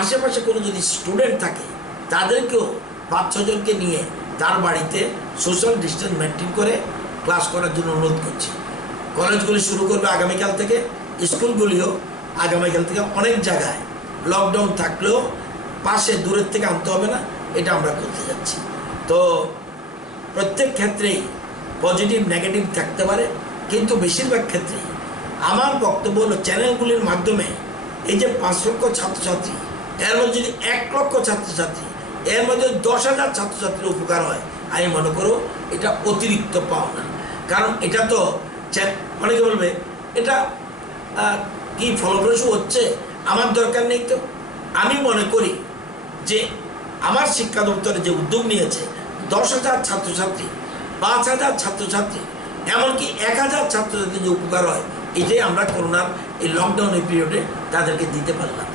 আশেপাশে কোনো যদি স্টুডেন্ট থাকে তাদেরকেও 5-6 জনকে নিয়ে তার বাড়িতে সোশ্যাল ডিস্টেন্স মেনটেন করে ক্লাস করার জন্য অনুরোধ করছি। কলেজগুলি শুরু করবে আগামীকাল থেকে, স্কুলগুলিও আগামীকাল থেকে। অনেক জায়গায় লকডাউন থাকলেও পাশে দূরের থেকে আনতে হবে না, এটা আমরা করতে যাচ্ছি। তো প্রত্যেক ক্ষেত্রেই পজিটিভ নেগেটিভ থাকতে পারে, কিন্তু বেশিরভাগ ক্ষেত্রেই আমার বক্তব্য হলো চ্যানেলগুলির মাধ্যমে এই যে 5 লক্ষ ছাত্রছাত্রী, এর মধ্যে যদি 1 লক্ষ ছাত্রছাত্রী, এর মধ্যে 10,000 ছাত্রছাত্রীর উপকার হয়, আমি মনে করো এটা অতিরিক্ত পাওনা। কারণ এটা তো অনেকে বলবে এটা কি ফলপ্রসূ হচ্ছে, আমার দরকার নেই। তো আমি মনে করি যে আমার শিক্ষা দপ্তরে যে উদ্যোগ নিয়েছে, 10,000 ছাত্রছাত্রী, 5,000 ছাত্রছাত্রী, এমনকি 1,000 ছাত্রছাত্রী যে উপকার হয়, এটাই আমরা করোনার এই লকডাউনের পিরিয়ডে তাদেরকে দিতে পারলাম।